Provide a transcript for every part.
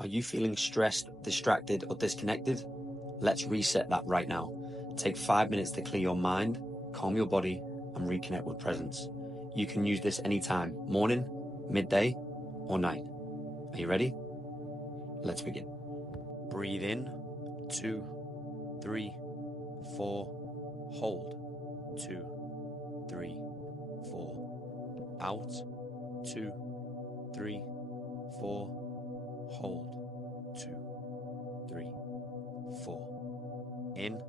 Are you feeling stressed, distracted, or disconnected? Let's reset that right now. Take 5 minutes to clear your mind, calm your body, and reconnect with presence. You can use this anytime, morning, midday, or night. Are you ready? Let's begin. Breathe in, 2, 3, 4. Hold, 2, 3, 4. Out, 2, 3, 4. Hold, 2, 3, 4. In,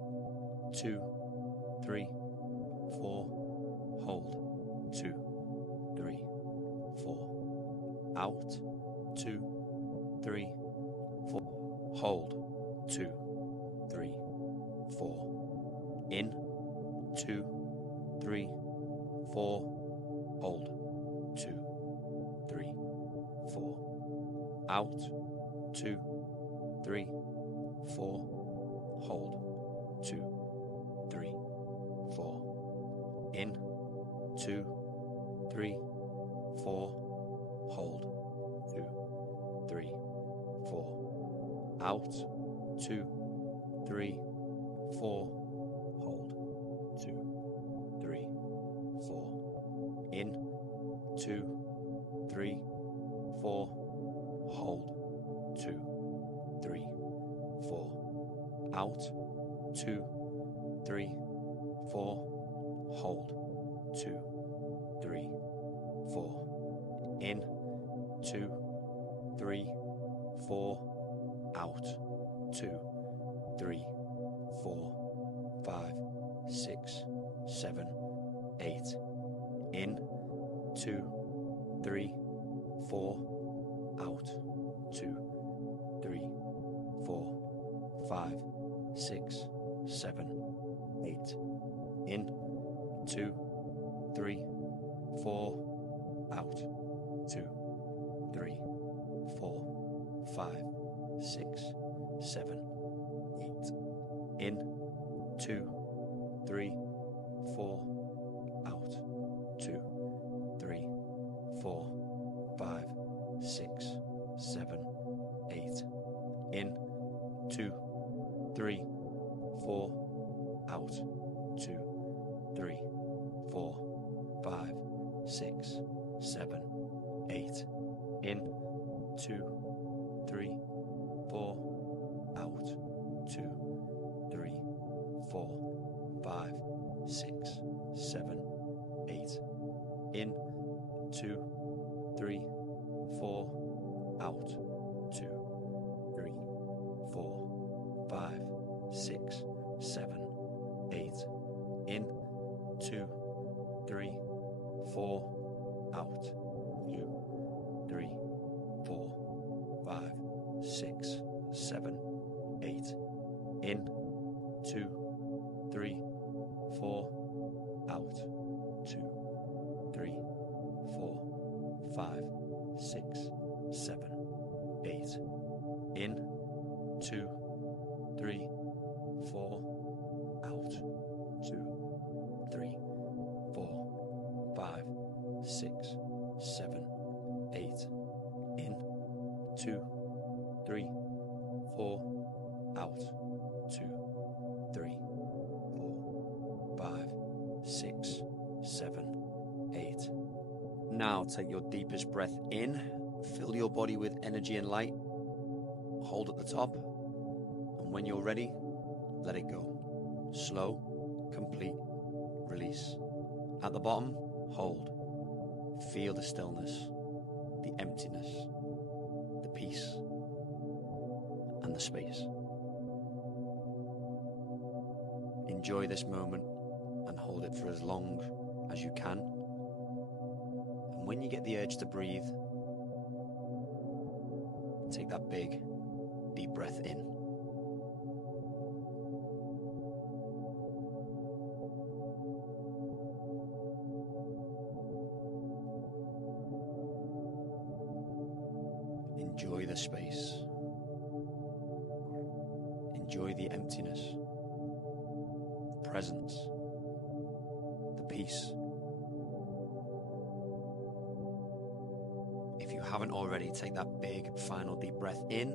2, 3, 4. Hold, 2, 3, 4. Out, 2, 3, 4. Hold, 2, 3, 4. In, 2, 3, 4. Hold, 2, 3, 4. Out, 2, 3, 4. Hold, 2, 3, 4. In, 2, 3, 4. Hold, 2, 3, 4. Out, 2, 3, 4. Hold, 2, 3, 4. In, 2, 3, 4. Hold, 2, 3, 4. Out, 2, 3, 4. Hold, 2, 3, 4. In, 2, 3, 4. Out, 2, 3, 4, 5, 6, 7, 8. In, 2, 3, 4. Out, 2, 3, 4, 5, 6, 7, 8. In, 2, 3, 4. Out, 2, 3, 4, 5, 6, 7, 8. In, 2, 3, 4. Out, 2, 3, 4, 5, 6, 7, 8. In, 2, 3, 4. Out, 2, 3, 4, 5, 6, 7, 8. In, 2, 3, 4. Out, 2, 3, 4, 5, 6, 7, 8. In, 2, 3, 4. Out, 2, 3, 4, 5, 6, 7, 8. In, 2, 3, 4. Out, 2, 3, 4, 5, 6, 7, 8. In, 2, 3, 4. Out, 2, 3, 4, 5, 6, 7, 8. In, 2, 3, 4. Out, 2, 3, 4, 5, 6, 7, 8. In, 2, 3, 4. Out, 2, 3, 4, 5, 6, 7, 8. Now take your deepest breath in. Fill your body with energy and light. Hold at the top, and when you're ready, let it go. Slow, complete, release. At the bottom, hold. Feel the stillness, the emptiness, the peace, and the space. Enjoy this moment and hold it for as long as you can. And when you get the urge to breathe, take that big, deep breath in. Enjoy the space. Enjoy the emptiness, the presence, the peace. If you haven't already, take that big final deep breath in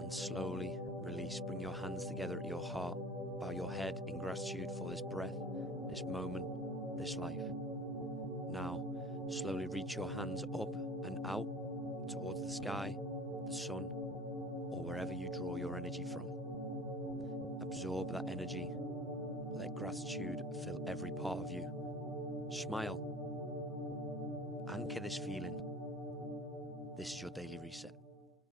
and slowly release. Bring your hands together at your heart. Bow your head in gratitude for this breath, this moment, this life. Now, slowly reach your hands up and out towards the sky, the sun, or wherever you draw your energy from. Absorb that energy. Let gratitude fill every part of you. Smile. Anchor this feeling. This is your daily reset.